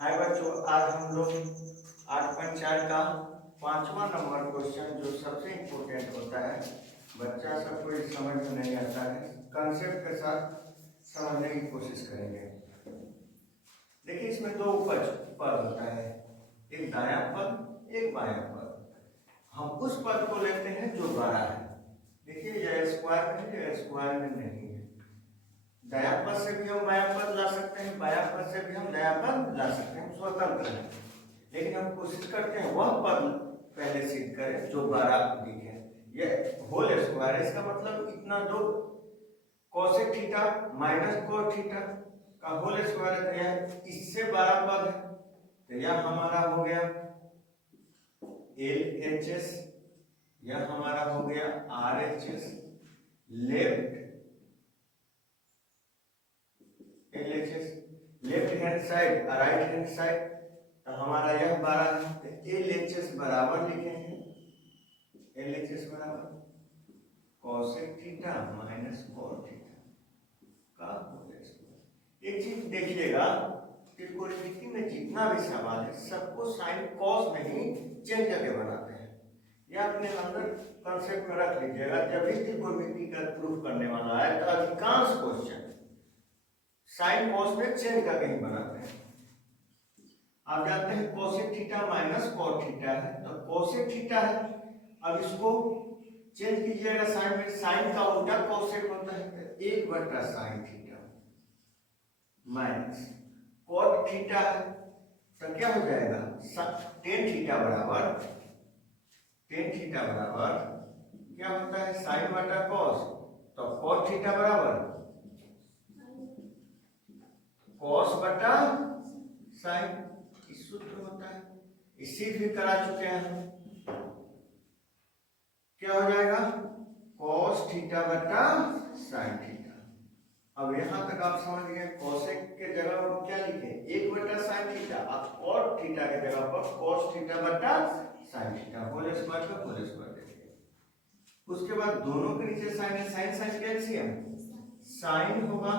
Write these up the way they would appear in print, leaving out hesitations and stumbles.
हाय बच्चों, आज हम लोग 8.4 का 5वां नंबर क्वेश्चन जो सबसे इम्पोर्टेंट होता है, बच्चा सब कोई समझ में नहीं आता है, कंसेप्ट के साथ समझने की कोशिश करेंगे। देखिए, इसमें दो पद होता है, एक दायां पद एक बायां पद। हम उस पद को लेते हैं जो बड़ा है। देखिए, यह स्क्वायर में है, यह स्क्वायर में नहीं है। दायां पद से भी हम बायां पद ला सकते हैं, बायां पद से भी हम दायां पद ला सकते हैं, स्वतंत्र है। लेकिन हम कोशिश करते हैं वह पद पहले सिद्ध करें जो बड़ा दिखे। यह होल स्क्वायर, इसका मतलब इतना दो cosec theta minus cos theta का होल स्क्वायर है, इससे बड़ा पद है। तो यह हमारा हो गया LHS, यह हमारा हो गया RHS, left LHS, left hand side right hand side. तो हमारा यह 12 है, तो LHS बराबर लिखेंगे, LHS बराबर cosec theta minus cos theta का होल स्क्वायर। एक चीज देखिएगा, त्रिकोणमिति में जितना भी सवाल है सबको साइन कॉस में ही चेंज करके बनाते हैं। यह अपने अंदर कंसेप्ट में रख लीजिएगा। जब भी त्रिकोणमिति का प्रूफ करने वाला है तो अधिकांश क्वेश्चन साइन कॉस में चेंज करके ही बनाते हैं। आप जानते हैं cosec theta minus cos theta है, तो कोसेक थीटा है, अब इसको चेंज कीजिएगा साइन में, साइन का उल्टा कोसेक होता है, तो 1/sin theta minus cot theta है, तो क्या हो जाएगा टेन थीटा बराबर क्या होता है साइन बटा कॉस, तो कोट थीटा बराबर कॉस बटा साइन, इस सूत्र होता है। इसी भी करा चुके हैं हम, क्या हो जाएगा cos थीटा बटा sin थीटा। अब यहां तक आप समझ गए। कोसेक के जगह पर हम क्या लिखे 1/sin थीटा, अब cot थीटा के जगह पर cos थीटा बटा sin थीटा होल स्क्वायर का होल स्क्वायर देखिए। उसके बाद दोनों के नीचे साइन है, साइन साइन कैल्शियम, साइन होगा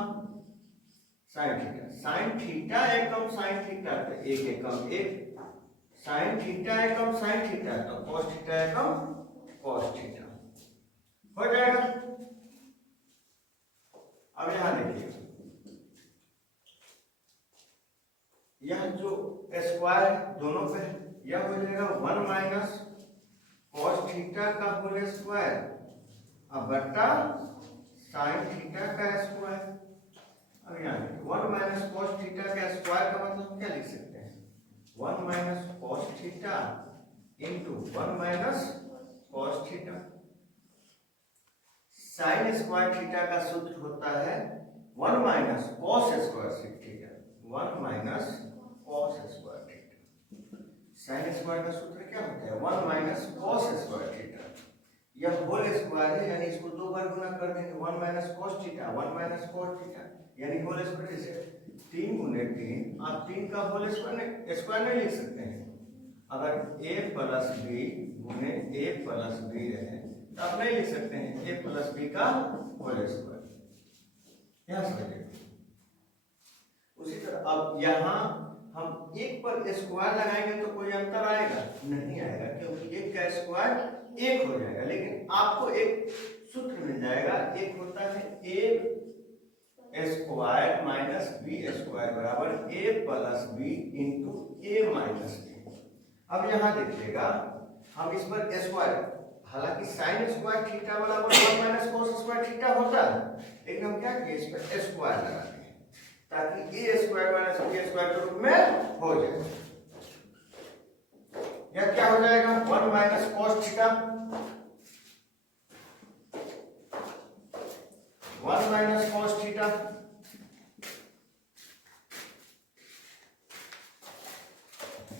sin थीटा, sin थीटा एकम sin थीटा, तो एक एकम एक, sin थीटा एकम sin थीटा, तो cos थीटा एकम cos थीटा हो जाएगा। अब यहां देखिए, यह जो स्क्वायर दोनों पे यह हो जाएगा 1 माइनस cos थीटा का होल स्क्वायर अब बटा sin थीटा का स्क्वायर। अब यहाँ 1 माइनस cos थीटा का स्क्वायर का मतलब क्या लिख सकते हैं 1 minus cos theta into 1 minus cos theta. Sine square theta का सूत्र होता है 1 minus cos square theta, 1 minus cos square theta. Sine square का सूत्र क्या होता है 1 माइनस कॉस स्क्वायर थीटा। यह होल स्क्वायर है, यानी इसको दो बार गुना कर देंगे 1 minus cos theta 1 minus cos theta, यानी होल स्क्वायर जैसे 3 गुने 3, आप 3 का होल स्क्वायर नहीं लिख सकते हैं। अगर a प्लस बी गुने a प्लस बी रहे तो आप नहीं लिख सकते हैं a प्लस बी का होल स्क्वायर, यह समझिए। उसी तरह अब यहाँ हम एक पर स्क्वायर लगाएंगे तो कोई अंतर आएगा नहीं आएगा, क्योंकि एक का स्क्वायर एक हो जाएगा। लेकिन आपको एक सूत्र मिल जाएगा, एक होता है a square minus B square बराबर a plus B into a minus B. अब यहाँ देखिएगा, हम इस पर स्क्वायर, हालांकि साइन स्क्वायर थीटा बराबर 1 माइनस कोस स्क्वायर थीटा होता है, लेकिन हम क्या किए इस पर स्क्वायर लगाते हैं ताकि a square minus b square के रूप में हो जाए। यह क्या हो जाएगा 1 minus cos theta 1 minus cos theta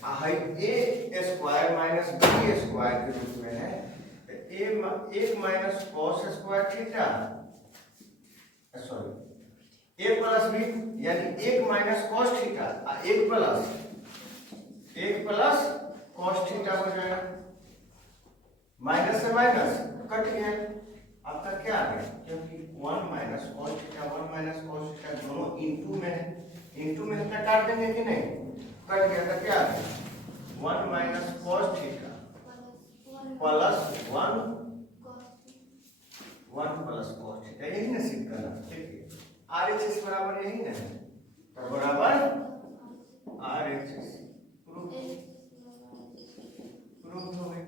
a square minus b square के रूप में है, एक minus cos square theta sorry a plus B, यानी एक माइनस कॉस थीटा एक प्लस कॉस थीटा हो जाएगा। माइनस से माइनस कट गया, आपका क्या आ गया, क्योंकि 1 minus cos theta 1 minus cos theta दोनों इंटू में है, इंटू में काट देंगे कि नहीं, कट गया था क्या आ गया 1 minus cos theta plus 1 plus cos theta, यही ना सिद्ध करना। देखिए RHS बराबर यही ना है, तो बराबर RHS प्रूफ हो गई।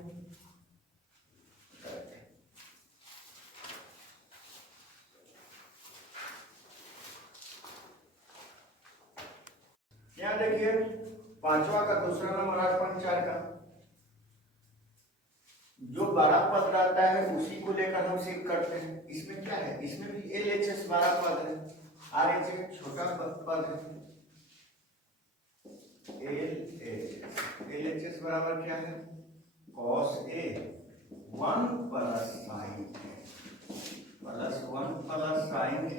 यहाँ देखिए पांचवा का दूसरा नंबर 8.4 का जो बड़ा पद रहता है उसी को लेकर हम सिद्ध करते हैं। इसमें क्या है, इसमें भी LHS बड़ा पद है, RHS छोटा पद है। LHS बराबर क्या है cos A 1 plus sine A plus 1 plus sine A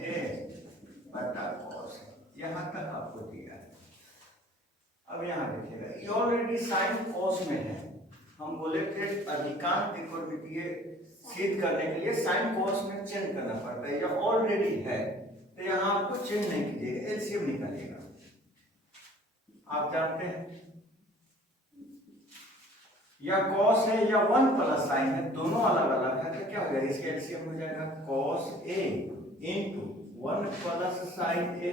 बटा cos A। यहाँ तक आपको दिया है। अब यहाँ देखिएगा ये ऑलरेडी साइन कॉस में है। हम बोले थे अधिकांश त्रिकोणमितीय सिद्ध करने के लिए साइन कॉस में चेंज करना पड़ता है, यह ऑलरेडी है तो यहाँ आपको चेंज नहीं कीजिएगा, एलसीएम निकालिएगा। आप जानते हैं या कॉस है या 1 प्लस साइन है, दोनों अलग अलग है, तो क्या हो जाएगा इसका एलसीएम हो जाएगा cos A into 1 plus sine A।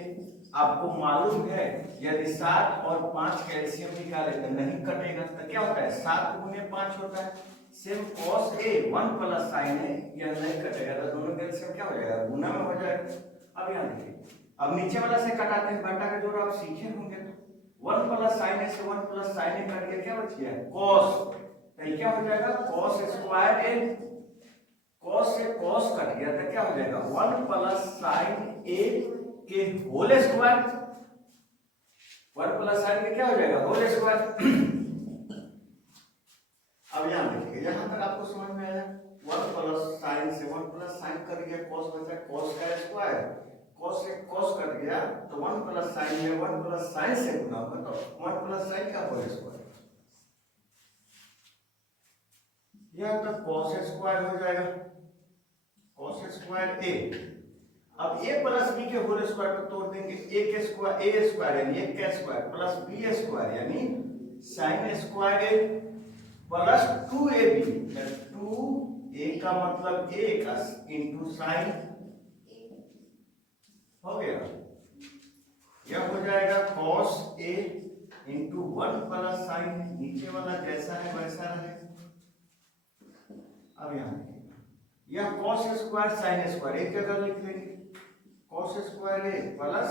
आपको मालूम है यदि 7 और 5 का एलसीएम निकाले तो नहीं कटेगा, तो क्या होता है 7 गुने 5 होता है। Same cos A 1 plus sine A यह नहीं कटेगा, तो दोनों का एलसीएम क्या हो जाएगा गुना में हो जाएगा। अब यहाँ देखिए अब नीचे वाला से कटाते हैं, बटा का जोड़ आप सीखे होंगे, तो 1 प्लस साइन A से 1 प्लस साइन A कट गया, क्या बच गया cos, तो क्या हो जाएगा cos स्क्वायर A, cos से cos कट गया तो क्या हो जाएगा 1 प्लस साइन A के होल स्क्वायर, 1 प्लस साइन के क्या हो जाएगा होल स्क्वायर। अब यहाँ देखिए यहाँ तक आपको समझ में आया, 1 प्लस साइन से 1 प्लस साइन कर गया, cos बचा cos का स्क्वायर, cos से cos कट गया तो 1 प्लस साइन में 1 प्लस साइन से गुना होगा तो 1 प्लस साइन का होल स्क्वायर, यह तक cos स्क्वायर हो जाएगा, cos स्क्वायर A। अब A प्लस B के होल स्क्वायर को तोड़ देंगे, A स्क्वायर यानी 1 का स्क्वायर प्लस B स्क्वायर यानी sine square A plus 2AB, 2A का मतलब 1 इंटू साइन हो गया, यह हो जाएगा cos A into 1 plus sign, नीचे वाला जैसा है वैसा रहे। अब यहाँ यह cos स्क्वायर साइन स्क्वायर एक जगह लिख लेंगे, cos square A plus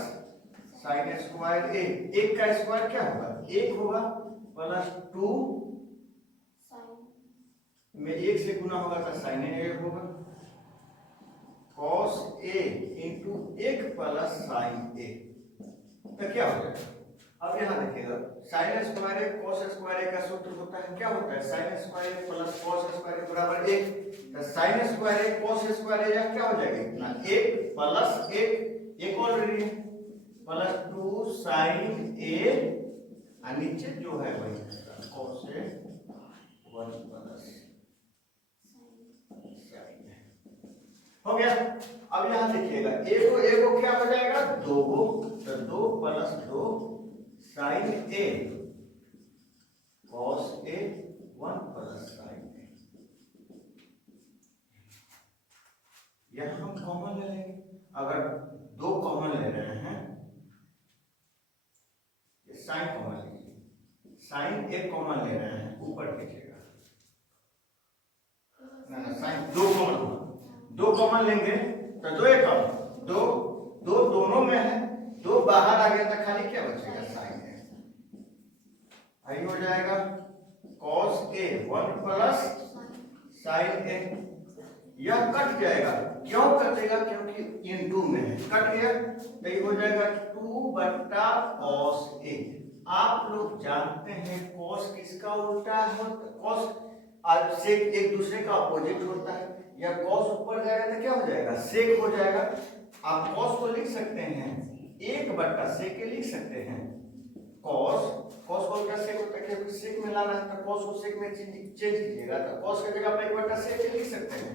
sine square A, 1 का स्क्वायर क्या होगा 1 होगा प्लस 2 में 1 से गुना होगा तो साइन A होगा, cos A into 1 plus sine A, तो क्या हो जाएगा। अब यहाँ देखिएगा sine square A cos square A का सूत्र होता है, क्या होता है sine square A plus cos square A बराबर 1, तो sine square A cos square A यह क्या हो जाएगा इतना 1 प्लस 1 ऑलरेडी है प्लस 2 साइन A और नीचे जो है वही cos A 1 प्लस साइन हो गया। अब यहाँ देखिएगा एगो क्या हो जाएगा 2 तो 2 plus 2 sine A cos A 1 plus sine A, यह हम कॉमन ले लेंगे। अगर 2 कॉमन ले रहे हैं, साइन कॉमन लीजिए, साइन A कॉमन ले रहे हैं ऊपर कीजिएगा, ना साइन 2 कॉमन लेंगे तो 2 एक कम 2 दोनों में है, 2 बाहर आ गया तो खाली क्या बचेगा साइन A, आई हो जाएगा cos A 1 plus sine A, यह कट जाएगा, क्यों कटेगा क्योंकि इंटू में है, कट गया तो ये हो जाएगा 2 बटा cos A। आप लोग जानते हैं cos किसका उल्टा है, cos से एक दूसरे का अपोजिट होता है, या cos ऊपर जाएगा तो क्या हो जाएगा sec हो जाएगा। आप cos को लिख सकते हैं 1 बटा sec लिख सकते हैं, cos का उल्टा sec होता है क्योंकि sec में लाना है तो cos को sec में चेंज कीजिएगा, तो cos की जगह आप 1 बटा sec लिख सकते हैं,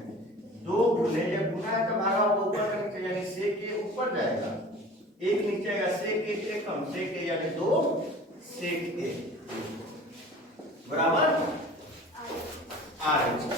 2 गुने या गुना है तो भागा होगा ऊपर का नीचे, यानी sec के ऊपर जाएगा, 1 नीचे आएगा sec 1 से कम sec यानी 2 सेक ए बराबर आर एच।